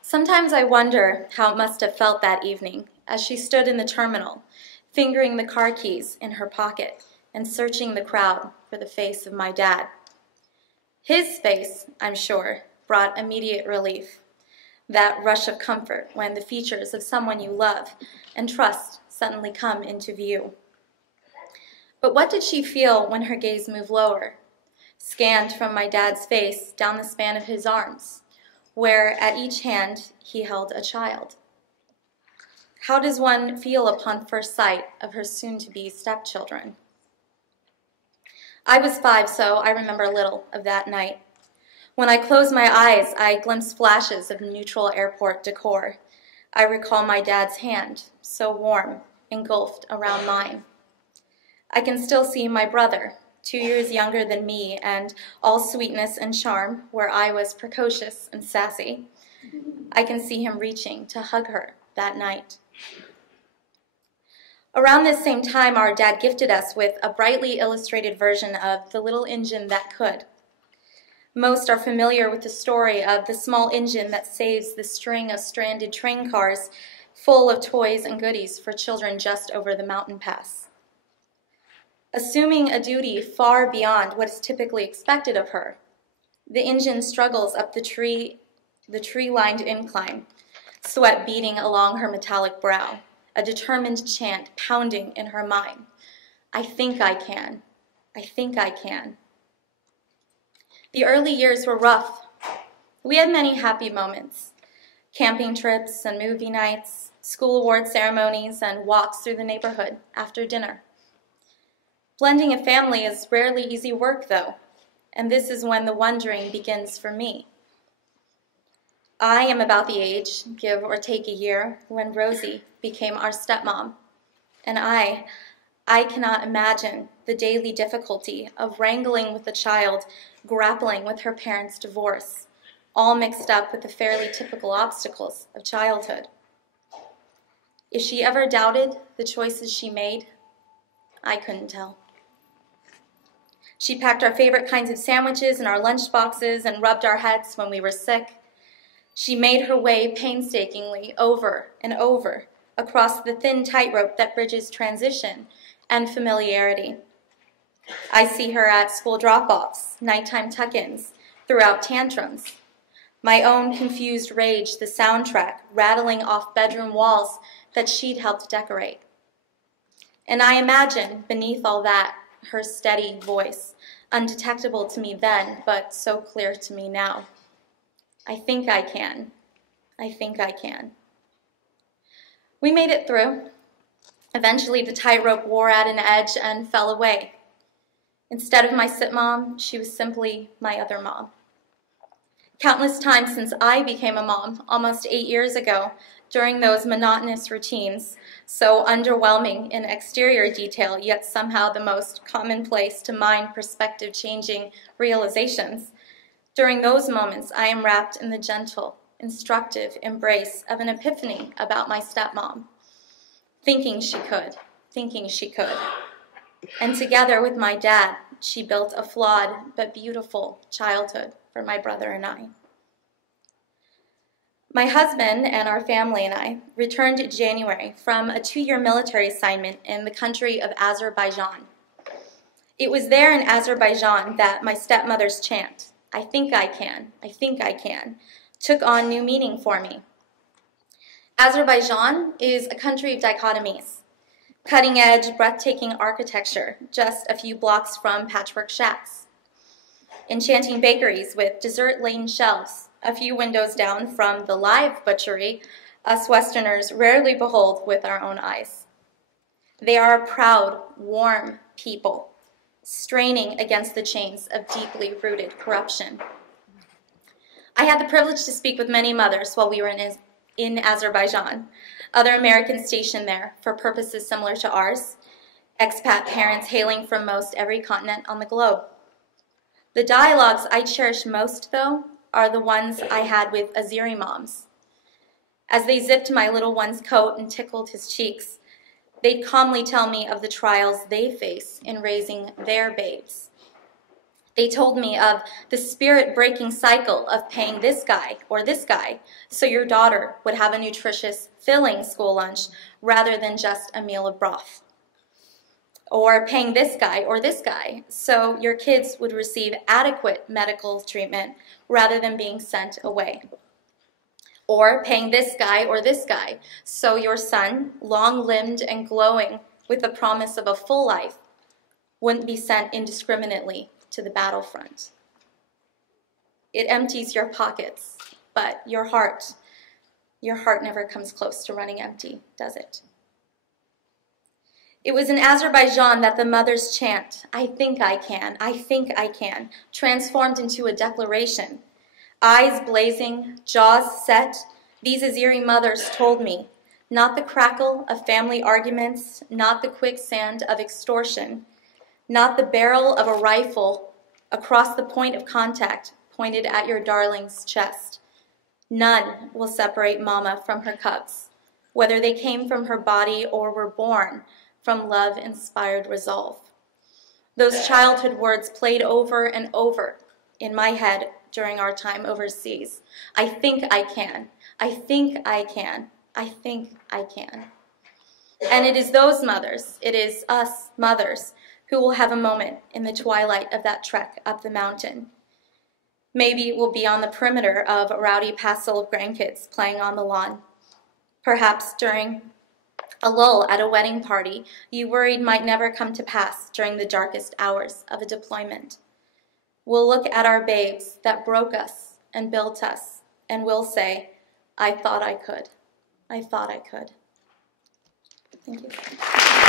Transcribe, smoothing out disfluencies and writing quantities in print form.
Sometimes I wonder how it must have felt that evening as she stood in the terminal, fingering the car keys in her pocket and searching the crowd for the face of my dad. His face, I'm sure, brought immediate relief, that rush of comfort when the features of someone you love and trust suddenly come into view. But what did she feel when her gaze moved lower, scanned from my dad's face down the span of his arms, where at each hand he held a child? How does one feel upon first sight of her soon-to-be stepchildren? I was 5, so I remember little of that night. When I close my eyes, I glimpse flashes of neutral airport decor. I recall my dad's hand, so warm, engulfed around mine. I can still see my brother, 2 years younger than me and all sweetness and charm, where I was precocious and sassy. I can see him reaching to hug her that night. Around this same time, our dad gifted us with a brightly illustrated version of The Little Engine That Could. Most are familiar with the story of the small engine that saves the string of stranded train cars full of toys and goodies for children just over the mountain pass. Assuming a duty far beyond what is typically expected of her, the engine struggles up the tree-lined incline, sweat beading along her metallic brow, a determined chant pounding in her mind. I think I can. I think I can. The early years were rough. We had many happy moments, camping trips and movie nights, school award ceremonies, and walks through the neighborhood after dinner. Blending a family is rarely easy work, though, and this is when the wondering begins for me. I am about the age, give or take a year, when Rosie became our stepmom, and I cannot imagine the daily difficulty of wrangling with the child, grappling with her parents' divorce, all mixed up with the fairly typical obstacles of childhood. If she ever doubted the choices she made, I couldn't tell. She packed our favorite kinds of sandwiches in our lunch boxes and rubbed our heads when we were sick. She made her way painstakingly over and over across the thin tightrope that bridges transition and familiarity. I see her at school drop-offs, nighttime tuck-ins, throughout tantrums. My own confused rage, the soundtrack rattling off bedroom walls that she'd helped decorate. And I imagine, beneath all that, her steady voice, undetectable to me then, but so clear to me now. I think I can. I think I can. We made it through. Eventually, the tightrope wore at an edge and fell away. Instead of my stepmom, she was simply my other mom. Countless times since I became a mom, almost 8 years ago, during those monotonous routines, so underwhelming in exterior detail, yet somehow the most commonplace to mind perspective-changing realizations. During those moments, I am wrapped in the gentle, instructive embrace of an epiphany about my stepmom, thinking she could. And together with my dad, she built a flawed but beautiful childhood for my brother and I. My husband and our family and I returned in January from a 2-year military assignment in the country of Azerbaijan. It was there in Azerbaijan that my stepmother's chant, I think I can, took on new meaning for me. Azerbaijan is a country of dichotomies, cutting-edge, breathtaking architecture just a few blocks from patchwork shacks, enchanting bakeries with dessert-laden shelves, a few windows down from the live butchery us Westerners rarely behold with our own eyes. They are a proud, warm people, straining against the chains of deeply rooted corruption. I had the privilege to speak with many mothers while we were in Azerbaijan, other Americans stationed there for purposes similar to ours, expat parents hailing from most every continent on the globe. The dialogues I cherish most, though, are the ones I had with Azeri moms. As they zipped my little one's coat and tickled his cheeks, they'd calmly tell me of the trials they face in raising their babes. They told me of the spirit-breaking cycle of paying this guy or this guy so your daughter would have a nutritious, filling school lunch rather than just a meal of broth. Or paying this guy or this guy so your kids would receive adequate medical treatment rather than being sent away. Or paying this guy or this guy so your son, long-limbed and glowing with the promise of a full life, wouldn't be sent indiscriminately to the battlefront. It empties your pockets, but your heart never comes close to running empty, does it? It was in Azerbaijan that the mother's chant, "I think I can, I think I can," transformed into a declaration. Eyes blazing, jaws set, these Azeri mothers told me, not the crackle of family arguments, not the quicksand of extortion, not the barrel of a rifle across the point of contact pointed at your darling's chest. None will separate Mama from her cubs, whether they came from her body or were born from love-inspired resolve. Those childhood words played over and over in my head during our time overseas. I think I can. I think I can. I think I can. And it is those mothers, it is us mothers, who will have a moment in the twilight of that trek up the mountain. Maybe we'll be on the perimeter of a rowdy passel of grandkids playing on the lawn. Perhaps during a lull at a wedding party you worried might never come to pass during the darkest hours of a deployment. We'll look at our babes that broke us and built us, and we'll say, I thought I could. I thought I could. Thank you.